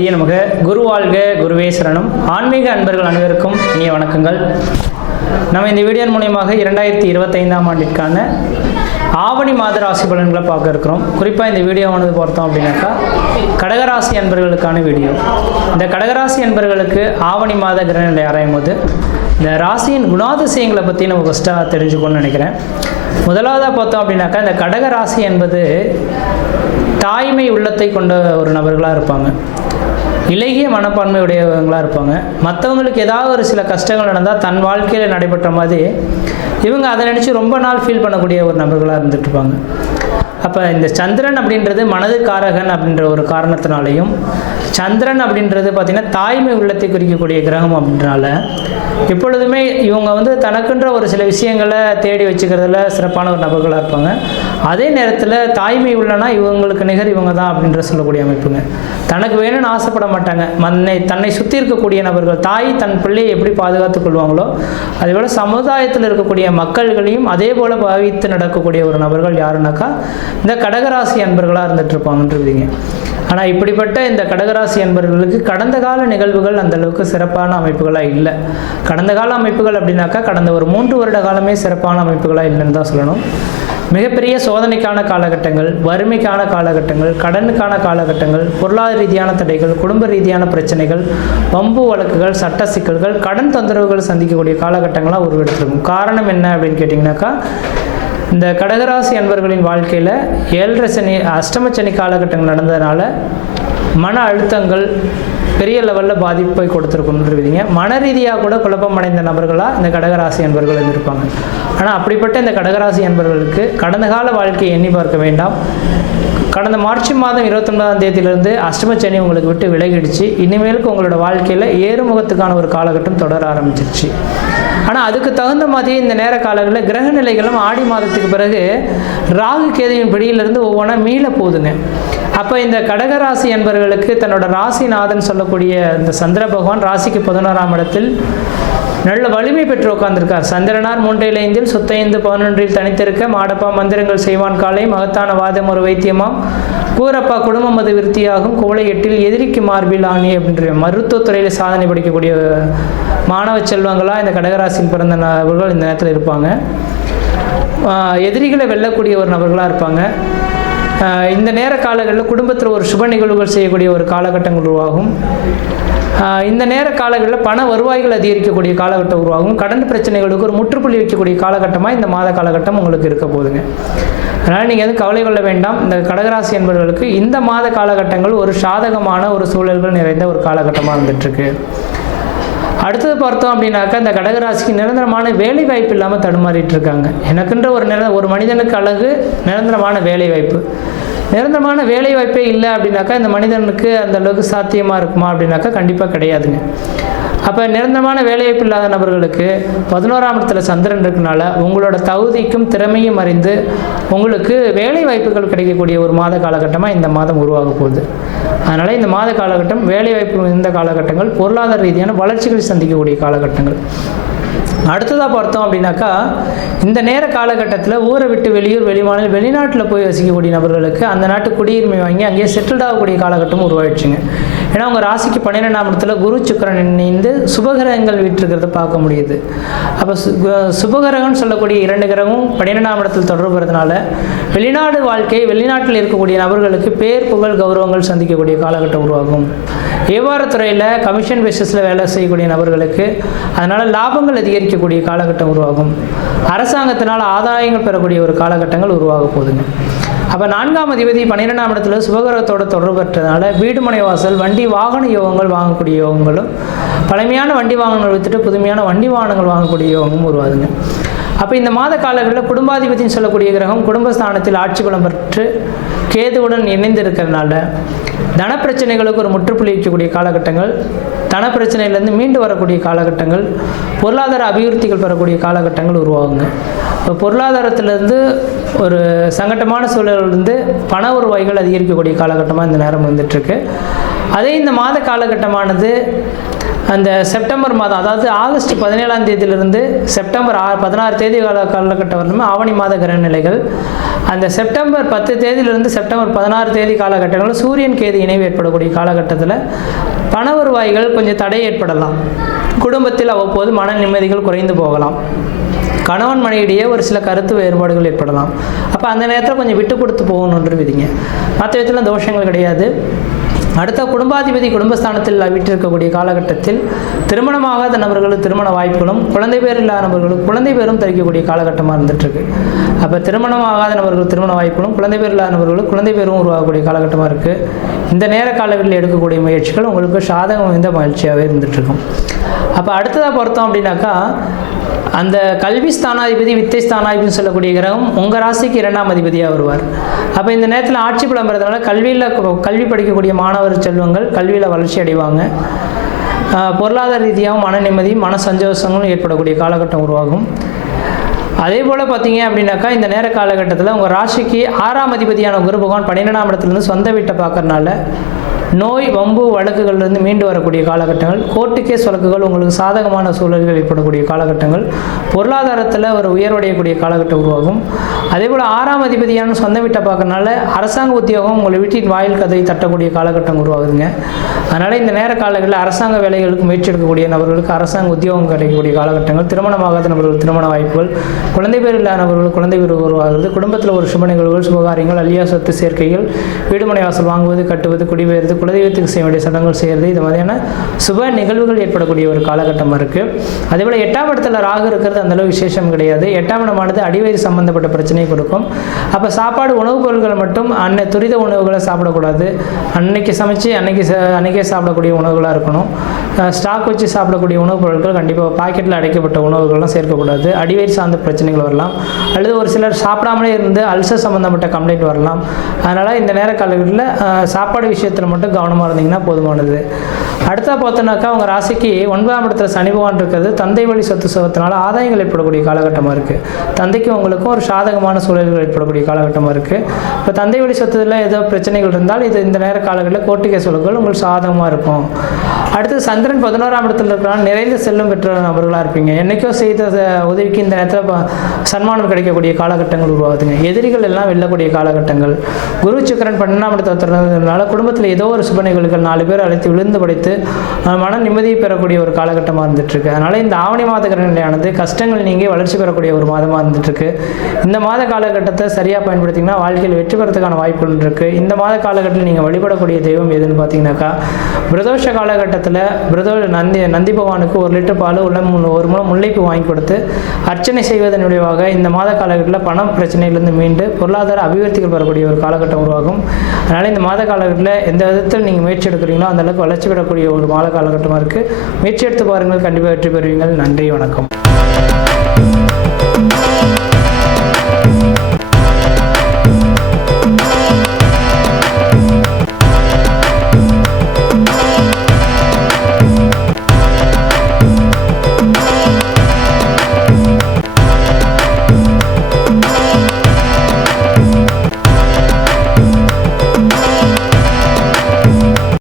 கணபதியே நமக. குரு வாழ்க, குருவே சரணம். ஆன்மீக அன்பர்கள் அனைவருக்கும் இனிய வணக்கங்கள். நம்ம இந்த வீடியோ மூலமாக 2025ஆம் ஆண்டிற்கான ஆவணி மாத ராசி பலன்களை பார்க்க இருக்கிறோம். குறிப்பாக இந்த வீடியோவானது பார்த்தோம் அப்படின்னாக்கா கடகராசி அன்பர்களுக்கான வீடியோ. இந்த கடகராசி அன்பர்களுக்கு ஆவணி மாத கிரகநிலை ஆராயும் போது இந்த ராசியின் குணாதிசயங்களை பற்றி நம்ம ஃபஸ்ட்டாக தெரிஞ்சுக்கணும்னு நினைக்கிறேன். முதலாவதாக பார்த்தோம் அப்படின்னாக்கா இந்த கடகராசி என்பது தாய்மை உள்ளத்தை கொண்ட ஒரு நபர்களாக இருப்பாங்க. இலகிய மனப்பான்மை உடையவங்களாக இருப்பாங்க. மற்றவங்களுக்கு ஏதாவது ஒரு சில கஷ்டங்கள் நடந்தால் தன் வாழ்க்கையில் நடைபெற்ற மாதிரி இவங்க அதை நினச்சி ரொம்ப நாள் ஃபீல் பண்ணக்கூடிய ஒரு நபர்களாக இருந்துட்டுருப்பாங்க. அப்போ இந்த சந்திரன் அப்படின்றது மனது காரகன் அப்படின்ற ஒரு காரணத்தினாலையும், சந்திரன் அப்படின்றது பார்த்திங்கன்னா தாய்மை உள்ளத்தை குறிக்கக்கூடிய கிரகம் அப்படின்றனால எப்பொழுதுமே இவங்க தனக்குன்ற ஒரு சில விஷயங்களை தேடி வச்சுக்கிறதுல சிறப்பான ஒரு நபர்களாக இருப்பாங்க. அதே நேரத்தில் தாய்மை உள்ளனா இவங்களுக்கு நிகர் இவங்க தான் அப்படின்ற சொல்லக்கூடிய அமைப்புங்க. தனக்கு வேணும்னு ஆசைப்பட மாட்டாங்க. தன்னை சுற்றி இருக்கக்கூடிய நபர்கள், தாய் தன் பிள்ளையை எப்படி பாதுகாத்து கொள்வாங்களோ அதேபோல் சமுதாயத்தில் இருக்கக்கூடிய மக்கள்களையும் அதே போல் பாவித்து நடக்கக்கூடிய ஒரு நபர்கள் யாருன்னாக்கா இந்த கடகராசி அன்பர்களாக இருந்துட்டு இருப்பாங்கன்றீங்க. ஆனால் இப்படிப்பட்ட இந்த கடகராசி அன்பர்களுக்கு கடந்த கால நிகழ்வுகள் அந்த அளவுக்கு சிறப்பான அமைப்புகளாக இல்லை. கடந்த கால அமைப்புகள் அப்படின்னாக்கா கடந்த ஒரு 3 வருட காலமே சிறப்பான அமைப்புகளாக இல்லைன்னு தான் சொல்லணும். மிகப்பெரிய சோதனைக்கான காலகட்டங்கள், வறுமைக்கான காலகட்டங்கள், கடனுக்கான காலகட்டங்கள், பொருளாதார ரீதியான தடைகள், குடும்ப ரீதியான பிரச்சனைகள், வம்பு வழக்குகள், சட்ட சிக்கல்கள், கடன் தொந்தரவுகள் சந்திக்கக்கூடிய காலகட்டங்களாக உருவெடுத்திருக்கும். காரணம் என்ன அப்படின்னு கேட்டிங்கனாக்கா இந்த கடகராசி அன்பர்களின் வாழ்க்கையில் 7.5 சனி, அஷ்டம சனி காலகட்டங்கள் நடந்ததுனால மன அழுத்தங்கள் பெரிய லெவலில் பாதிப்பை கொடுத்துருக்குன்றீங்க. மன ரீதியாக கூட குழப்பம் அடைந்த நபர்களாக இந்த கடகராசி அன்பர்கள் இருந்திருப்பாங்க. ஆனால் அப்படிப்பட்ட இந்த கடகராசி அன்பர்களுக்கு கடந்த கால வாழ்க்கையை எண்ணி பார்க்க வேண்டாம். கடந்த மார்ச் மாதம் 29ஆம் தேதியிலிருந்து அஷ்டம சனி உங்களுக்கு விட்டு விலகிடுச்சு. இனிமேலுக்கு உங்களோட வாழ்க்கையில் ஏறுமுகத்துக்கான ஒரு காலகட்டம் தொடர ஆரம்பிச்சிருச்சு. ஆனால் அதுக்கு தகுந்த மாதிரி இந்த நேர காலங்களில் கிரக நிலைகளும் ஆடி மாதத்துக்கு பிறகு ராகு கேதுவின் பிடியிலிருந்து ஒவ்வொன்றா மீள போகுதுங்க. அப்போ இந்த கடகராசி என்பவர்களுக்கு தன்னோட ராசிநாதன் சொல்லக்கூடிய இந்த சந்திர பகவான் ராசிக்கு 11ஆம் இடத்தில் நல்ல வலிமை பெற்று உட்கார்ந்திருக்கார். சந்திரனார் 3-5 சொத்தைந்து 11 தனித்திருக்க மாடப்பா மந்திரங்கள் செய்வான் காலை மகத்தான வாதம் ஒரு வைத்தியமாம் கூரப்பா குடும்பம் அது விருத்தியாகும் கோளை 8 எதிரிக்கு மார்பில் ஆணி அப்படின்ற மருத்துவத்துறையில் சாதனை படிக்கக்கூடிய மாணவ செல்வங்களாக இந்த கடகராசியில் பிறந்த நபர்கள் இந்த நேரத்தில் இருப்பாங்க. எதிரிகளை வெல்லக்கூடிய ஒரு நபர்களாக இருப்பாங்க. இந்த நேர காலங்களில் குடும்பத்தில் ஒரு சுப நிகழ்வுகள் செய்யக்கூடிய ஒரு காலகட்டங்கள் உருவாகும். இந்த நேர காலங்களில் பண வருவாய்கள் அதிகரிக்கக்கூடிய காலகட்டம் உருவாகும். கடன் பிரச்சனைகளுக்கு ஒரு முற்றுப்புள்ளி வைக்கக்கூடிய காலகட்டமாக இந்த மாத காலகட்டம் உங்களுக்கு இருக்க போகுதுங்க. அதனால் நீங்கள் எதுவும் கவலை கொள்ள வேண்டாம். இந்த கடகராசி என்பவர்களுக்கு இந்த மாத காலகட்டங்கள் ஒரு சாதகமான ஒரு சூழல்கள் நிறைந்த ஒரு காலகட்டமாக இருந்துகிட்ருக்கு. அடுத்தது பார்த்தோம் அப்படின்னாக்கா இந்த கடகராசிக்கு நிரந்தரமான வேலை வாய்ப்பு இல்லாமல் தடுமாறிட்டு இருக்காங்க. எனக்குன்ற ஒரு மனிதனுக்கு அழகு நிரந்தரமான வேலை வாய்ப்பு. நிரந்தரமான வேலை வாய்ப்பே இல்லை அப்படின்னாக்கா இந்த மனிதனுக்கு அந்த அளவுக்கு சாத்தியமாக இருக்குமா அப்படின்னாக்கா கண்டிப்பாக கிடையாதுங்க. அப்போ நிரந்தரமான வேலைவாய்ப்பு இல்லாத நபர்களுக்கு 11ஆம் இடத்துல சந்திரன் இருக்கனால உங்களோட தகுதிக்கும் திறமையும் அறிந்து உங்களுக்கு வேலை வாய்ப்புகள் கிடைக்கக்கூடிய ஒரு மாத காலகட்டமாக இந்த மாதம் உருவாக போகுது. அதனால் இந்த மாத காலகட்டம் வேலைவாய்ப்பு இந்த காலகட்டங்கள் பொருளாதார ரீதியான வளர்ச்சிகளை சந்திக்கக்கூடிய காலகட்டங்கள். அடுத்ததாக பார்த்தோம் அப்படின்னாக்கா இந்த நேர காலகட்டத்தில் ஊரை விட்டு வெளியூர் வெளிமாநில வெளிநாட்டில் போய் வசிக்கக்கூடிய நபர்களுக்கு அந்த நாட்டு குடியுரிமை வாங்கி அங்கேயே செட்டில்ட் ஆகக்கூடிய காலகட்டம் உருவாயிடுச்சுங்க. ஏன்னா அவங்க ராசிக்கு 12ஆம் இடத்துல குரு சுக்கிரன் இணைந்து சுபகிரகங்கள் வீட்டிருக்கிறத பார்க்க முடியுது. அப்போ சுபகிரகம்னு சொல்லக்கூடிய 2 கிரகமும் 12ஆம் இடத்தில் தொடர்பு பெறதுனால வெளிநாடு வாழ்க்கை, வெளிநாட்டில் இருக்கக்கூடிய நபர்களுக்கு பேர் புகழ் கௌரவங்கள் சந்திக்கக்கூடிய காலகட்டம் உருவாகும். வியாபாரத்துறையில் கமிஷன் பேசிஸில் வேலை செய்யக்கூடிய நபர்களுக்கு அதனால் லாபங்கள் அதிகரிக்கக்கூடிய காலகட்டம் உருவாகும். அரசாங்கத்தினால் ஆதாயங்கள் பெறக்கூடிய ஒரு காலகட்டங்கள் உருவாக போகுதுங்க. அப்போ 4ஆம் அதிபதி 12ஆம் இடத்துல சுபகிரகத்தோட தொடர்பு பெற்றதுனால வீடு மனை வாசல் வண்டி வாகன யோகங்கள் வாங்கக்கூடிய யோகங்களும், பழமையான வண்டி வாகனங்கள் விட்டுட்டு புதுமையான வண்டி வாகனங்கள் வாங்கக்கூடிய யோகமும் உருவாதுங்க. அப்போ இந்த மாத காலங்களில் குடும்பாதிபதினு சொல்லக்கூடிய கிரகம் குடும்பஸ்தானத்தில் ஆட்சி பலம் பெற்று கேதுவுடன் இணைந்து இருக்கிறதுனால தனப்பிரச்சனைகளுக்கு ஒரு முற்றுப்புள்ளி வைக்கக்கூடிய காலகட்டங்கள், தனப்பிரச்சனையிலேருந்து மீண்டு வரக்கூடிய காலகட்டங்கள், பொருளாதார அபிவிருத்திகள் பெறக்கூடிய காலகட்டங்கள் உருவாகுங்க. இப்போ பொருளாதாரத்திலேருந்து ஒரு சங்கட்டமான சூழலிருந்து பண வருவாய்கள் அதிகரிக்கக்கூடிய காலகட்டமாக இந்த நேரம் வந்துட்டுருக்கு. அதே இந்த மாத காலகட்டமானது அந்த செப்டம்பர் மாதம், அதாவது ஆகஸ்ட் 17ஆம் தேதியிலிருந்து செப்டம்பர் 16 தேதி காலகட்டம் வரலுமே ஆவணி மாத கிரகநிலைகள். அந்த செப்டம்பர் 10 தேதியிலிருந்து செப்டம்பர் 16 தேதி காலகட்டங்களில் சூரியன் கேது இணைவு ஏற்படக்கூடிய காலகட்டத்தில் பண வருவாய்கள் கொஞ்சம் தடை ஏற்படலாம். குடும்பத்தில் அவ்வப்போது மன நிம்மதிகள் குறைந்து போகலாம். கணவன் மனைவிடையே ஒரு சில கருத்து வேறுபாடுகள் ஏற்படலாம். அப்போ அந்த நேரத்தில் கொஞ்சம் விட்டு கொடுத்து போகணுன்ற விதிங்க. மற்ற விதத்தில் தோஷங்கள் கிடையாது. அடுத்த குடும்பாதிபதி குடும்பஸ்தானத்தில் வீட்டிருக்கக்கூடிய காலகட்டத்தில் திருமணமாகாத நபர்களுக்கு திருமண வாய்ப்புகளும், குழந்தை பேர் இல்லாத நபர்களுக்கு குழந்தை பேரும் தரிக்கக்கூடிய காலகட்டமாக இருந்துகிட்ருக்கு. அப்போ திருமணமாகாத நபர்களுக்கு திருமண வாய்ப்புகளும், குழந்தை பேர் இல்லாத நபர்களுக்கு குழந்தை பேரும் உருவாகக்கூடிய காலகட்டமாக இருக்குது. இந்த நேர காலங்களில் எடுக்கக்கூடிய முயற்சிகள் உங்களுக்கு சாதகம் வாய்ந்த மகிழ்ச்சியாகவே இருந்துகிட்ருக்கும். அப்போ அடுத்ததாக பொறுத்தோம் அப்படின்னாக்கா, அந்த கல்வி ஸ்தானாதிபதி வித்தை ஸ்தானாதிபதினு சொல்லக்கூடிய கிரகம் உங்கள் ராசிக்கு 2ஆம் அதிபதியாக வருவார். அப்போ இந்த நேரத்தில் ஆட்சி பலம் பெறதுனால கல்வி படிக்கக்கூடிய மாணவர் செல்வங்கள் கல்வியில் வளர்ச்சி அடைவாங்க. பொருளாதார ரீதியாகவும் மன நிம்மதியும் மன சந்தோஷங்களும் ஏற்படக்கூடிய காலகட்டம் உருவாகும். அதே போல் பார்த்தீங்க அப்படின்னாக்கா, இந்த நேர காலகட்டத்தில் உங்கள் ராசிக்கு 6ஆம் அதிபதியான குரு பகவான் 12ஆம் இடத்துலேருந்து சொந்த வீட்டை பார்க்கறனால நோய் வம்பு வழக்குகள்லேருந்து மீண்டு வரக்கூடிய காலகட்டங்கள், கோர்ட்டு கேஸ் வழக்குகள் உங்களுக்கு சாதகமான சூழல்கள் ஏற்படக்கூடிய காலகட்டங்கள், பொருளாதாரத்தில் ஒரு உயர்வடையக்கூடிய காலகட்டம் உருவாகும். அதே போல் 6ஆம் அதிபதியான சொந்த வீட்டை பார்க்கறனால அரசாங்க உத்தியோகம் உங்கள் வீட்டின் வாயில் கதவை தட்டக்கூடிய காலகட்டம் உருவாகுதுங்க. அதனால் இந்த நேர காலங்களில் அரசாங்க வேலைகளுக்கு முயற்சி எடுக்கக்கூடிய நபர்களுக்கு அரசாங்க உத்தியோகம் கிடைக்கக்கூடிய காலகட்டங்கள், திருமணமாகாத நபர்கள் திருமண வாய்ப்புகள், குழந்தை பேர் இல்லாத நபர்கள் குழந்தை பேர் உருவாகுது, குடும்பத்தில் ஒரு சுப நிகழ்வுகள், சுபகாரியங்கள், அழியா சொத்து சேர்க்கைகள், வீடுமனை வாசல் வாங்குவது, கட்டுவது, குடிபெயர்ந்து குலதெய்வத்துக்கு செய்ய வேண்டிய சடங்குகள் செய்கிறது, இது மாதிரியான சுப நிகழ்வுகள் ஏற்படக்கூடிய ஒரு காலகட்டமாக இருக்குது. அதேபோல் 8ஆம் இடத்துல ராகு இருக்கிறது அந்தளவு விசேஷம் கிடையாது. 8ஆம் இடமானது அடிவயிறு சம்பந்தப்பட்ட பிரச்சனையை கொடுக்கும். அப்போ சாப்பாடு உணவுப் பொருட்கள் மட்டும் துரித உணவுகளை சாப்பிடக்கூடாது. அன்னைக்கு சமைச்சு அன்னைக்கே சாப்பிடக்கூடிய உணவுகளாக இருக்கணும். ஸ்டாக் வச்சு சாப்பிடக்கூடிய உணவுப் பொருட்கள் கண்டிப்பாக பாக்கெட்டில் அடைக்கப்பட்ட உணவுகள்லாம் சேர்க்கக்கூடாது. அடிவயிறு சார்ந்த பிரச்சனைகள் வரலாம். அல்லது ஒரு சிலர் சாப்பிடாமலே இருந்து அல்சர் சம்மந்தப்பட்ட கம்ப்ளைண்ட் வரலாம். அதனால் இந்த நேர காலங்களில் சாப்பாடு விஷயத்தில் மட்டும் கவனமாக இருந்தீங்கன்னா போதுமானது. அடுத்தா பார்த்தோன்னாக்கா, உங்கள் ராசிக்கு 9ஆம் இடத்துல சனி பகவான் இருக்கிறது தந்தை வழி சொத்து சுகத்தினால ஆதாயங்கள் ஏற்படக்கூடிய காலகட்டமாக இருக்குது. தந்தைக்கும் உங்களுக்கும் ஒரு சாதகமான சூழல்கள் ஏற்படக்கூடிய காலகட்டமாக இருக்குது. இப்போ தந்தை வழி சொத்துல ஏதோ பிரச்சனைகள் இருந்தால் இது இந்த நேர காலங்களில் கோர்ட்டு கேஸ் வழக்குகள் உங்களுக்கு சாதகமாக இருக்கும். அடுத்து சந்திரன் 11ஆம் இடத்துல இருக்கிறாங்க. நிறைந்த செல்வம் பெற்ற நபர்களாக இருப்பீங்க. என்றைக்கோ செய்த உதவிக்கு இந்த நேரத்தில் சன்மானம் கிடைக்கக்கூடிய காலகட்டங்கள் உருவாகுதுங்க. எதிரிகள் எல்லாம் வெல்லக்கூடிய காலகட்டங்கள். குரு சுக்கிரன் 12ஆம் இடத்துல குடும்பத்தில் ஏதோ ஒரு சுப நிகழ்வுகள் 4 பேர் அழைத்து விழுந்து படைத்து மன நிம்மதியை பெறக்கூடிய ஒரு காலகட்டமாக இருந்துகிட்ருக்கு. அதனால் இந்த ஆவணி மாத கிரகநிலையானது கஷ்டங்கள் நீங்கி வளர்ச்சி பெறக்கூடிய ஒரு மாதமாக இருந்துகிட்ருக்கு. இந்த மாத காலகட்டத்தை சரியாக பயன்படுத்திங்கன்னா வாழ்க்கையில் வெற்றி பெறத்துக்கான வாய்ப்புகள் இருக்குது. இந்த மாத காலகட்டத்தில் நீங்கள் வழிபடக்கூடிய தெய்வம் எதுன்னு பார்த்தீங்கன்னாக்கா, பிரதோஷ காலகட்டத்தில் நந்தி பகவானுக்கு 1 லிட்டர் பால் உள்ள 1 முழம் முல்லைப்பூ வாங்கி கொடுத்து அர்ச்சனை செய்வதன் விளைவாக இந்த மாத காலகட்டத்தில் பணம் பிரச்சனையிலிருந்து மீண்டு பொருளாதார அபிவிருத்திகள் பெறக்கூடிய ஒரு காலகட்டம் உருவாகும். அதனால் இந்த மாத காலகட்டத்தில் எந்த விதத்தில் நீங்கள் முயற்சி எடுக்கிறீங்களோ அந்த அளவுக்கு வளர்ச்சி பெறக்கூடிய ஒரு மாத காலகட்டமாக இருக்குது. முயற்சி எடுத்து பாருங்கள், கண்டிப்பாக வெற்றி பெறுவீங்கள். நன்றி, வணக்கம்.